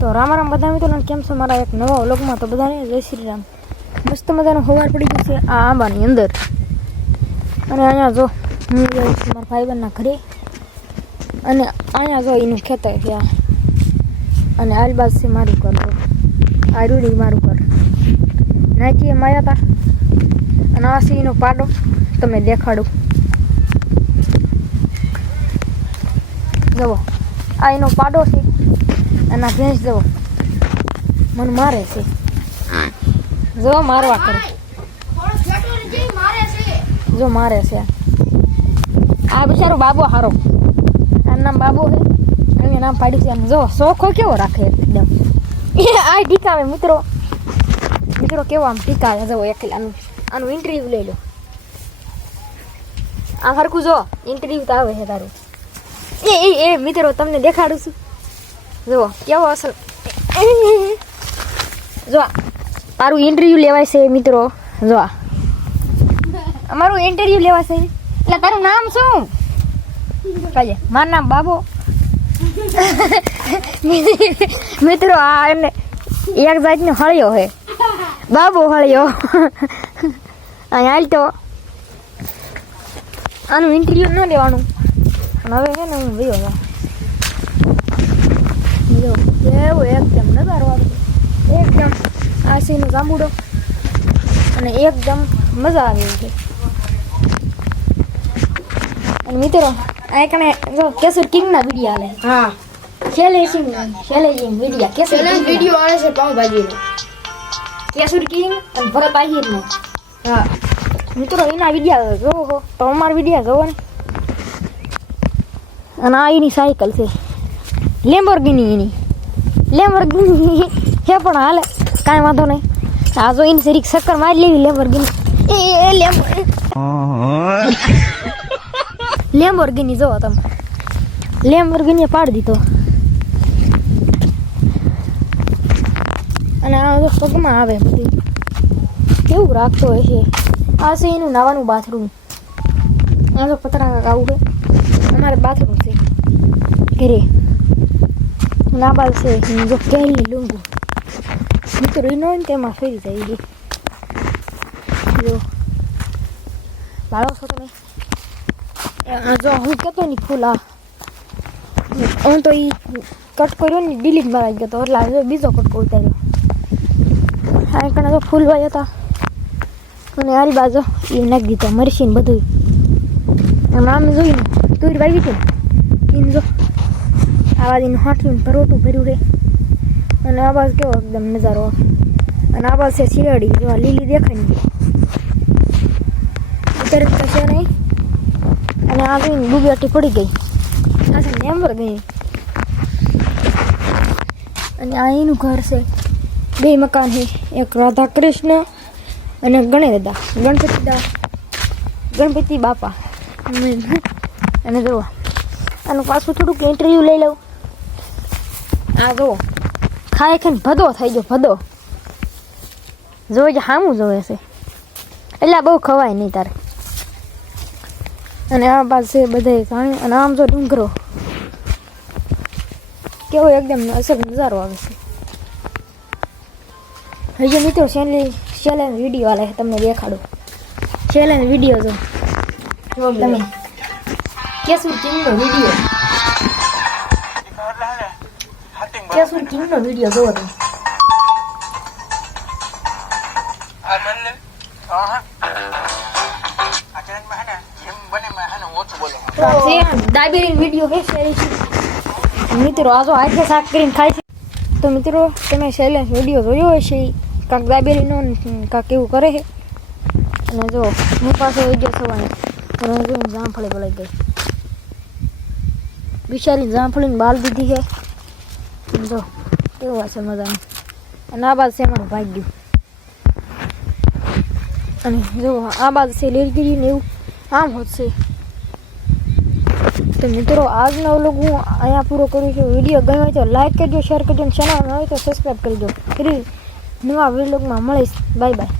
તો રામ રામ બધા મિત્રો, કેમ છો મારા એક નવા વ્લોગમાં? તો બધાને જય શ્રી રામ. મસ્ત મજાનો સવાર પડી ગયો છે આ આંબાની અંદર. અને અહીંયા જો હું જઈશ મારા ભાઈબંધના ઘરે, અને અહીંયા જો એનું ખેતર છે આ, અને આલબાજ છે મારું ઘર. આ રૂડી મારું ઘર નાખી એમ આવ્યા હતા. અને આ છે એનો પાડો, તમને દેખાડું. જુઓ આ એનો પાડો છે, અને આ ભેંસ જુઓ મને મારે છે. જો મારવા કરે, જો મારે છે. આ બિચારો બાબો હારો, આનું નામ બાબો છે, અહીંયા નામ પાડ્યું છે. આમ જો શોખો કેવો રાખે એકદમ. આ ટીકાવે મિત્રો કેવો આમ ટીકાવે. જવો એકલા આનું ઇન્ટરવ્યુ લઈ લો. આ હરખું જો ઇન્ટરવ્યુ તો આવે છે તારું. એ મિત્રો તમને દેખાડું છું. જુઓ કેવો અસલ. જો મારું ઇન્ટરવ્યુ લેવાય છે મિત્રો. જો અમારું ઇન્ટરવ્યુ લેવાય છે. એટલે તારું નામ શું કહીએ? મારું નામ બાબો. મિત્રો આ એને એક જાતનો હળિયો છે, બાબો હળિયો. અહીં હાલ તો આનું ઇન્ટરવ્યુ ન લેવાનું. પણ હવે છે ને હું ગયો જો કેવું એકદમ નજારો આવે, એકદમ આસીનો જાંબુડો, અને એકદમ મજા આવી છે. અને મિત્રો આ કણે જો કેસર કિંગના વિડીયો આલે. હા, છેલ્લે વિડીયો કેસર વિડીયો આવે છે પાઉંભાજીનો. કેસર કિંગ અને ભરત આહિરનો. હા મિત્રો એના વિડીયો જોવો તો અમારા વિડીયો જોવો ને. અને આ એની સાયકલ છે લેમ્બોર્ગિની. એની લેમ્બોર્ગિની છે પણ હાલે કાંઈ વાંધો નહીં. આ જો એની સરીક ચક્કર મારી લેવી લેમ્બોર્ગિની. લેમ્બોર્ગિની જોવો તમે, લેમ્બોર્ગિની પાડી દીધો. અને આ જો પગમાં આવે બધું કેવું રાખતો હોય છે. આ છે એનું નાવાનું બાથરૂમ. આ તો પતરા આવું છે અમારે બાથરૂમ છે ઘરે. નાબાલ છે જો કેરી લૂંગું મિત્રો એનો ને તેમાં ફેરી જાય છે. જો બાળો છો તમે. જો હું કહેતો નહીં ફૂલ હું તો એ કટ કર્યો ને ડિલીટ મારા ગયો તો, એટલે જો બીજો કટકો ઉતાર્યો. આ કણે તો ફૂલ વાય હતા, અને આરી બાજુ એ નાખી દીધો મરસીને બધું. એમ આમ જોઈને તુર વાવી હતી એને જો આવા દીનું હાંઠીને પરોટું ભર્યું છે. અને આ બાજુ કેવો એકદમ નજારો. અને આ બાજુ છે શિયાળી, જો લીલી દેખાય ને ઉતર છે નહીં. અને આ જોઈને ડૂબી પડી ગઈ. આ છે નેમ્બર ગઈ. અને આ એનું ઘર છે. બે મકાન છે, એક રાધા કૃષ્ણ અને ગણપતિ બાપા. અને જુઓ આનું પાછું થોડુંક ઇન્ટરવ્યુ લઈ લઉં. આ જુઓ ખાઈ ખાઈને ભદો થઈ ગયો, ભદો જોઈ જ સામું જોવે છે, એટલે બહુ ખવાય નહીં તારે. અને આ બાજુ છે બધે પાણી. અને આમ જો ડુંગરો કેવો એકદમ અસર નજારો આવે છે. હજી મિત્રો છેલ્લે વિડીયો આલે તમને દેખાડું. છેલ્લે વિડીયો જો તમે કેસુર કિંગનો વિડીયો. કેસુર કિંગનો વિડીયો જોવો તમે. દાબેરી વિડીયો હે શેર છે મિત્રો. આ જો હાથે શાક કરીને ખાય છે. તો મિત્રો તમે શૈલેષ વિડીયો જોયો હશે, કાંક દાબેલીનો કાંક એવું કરે છે. અને જો હું પાસે વિડીયો થવાની જોઈને જામફળી બોલાઈ ગઈ. બિચારી જામફળીને બાલ દીધી છે. જો કેવું હશે મજાનું. અને આ બાદ છે મારું ભાગ્યું. અને જો આ બાદ છે લીલગીરી ને એવું આમ હોત છે. તો મિત્રો આજનો વ્લોગ હું અહીંયા પૂરો કરું છું. વિડીયો ગમ્યો હોય તો લાઈક કરજો, શેર કરજો, અને ચેનલ ન હોય તો સબસ્ક્રાઈબ કરજો. ફરી નવા વ્લોગમાં મળીશ. Bye bye.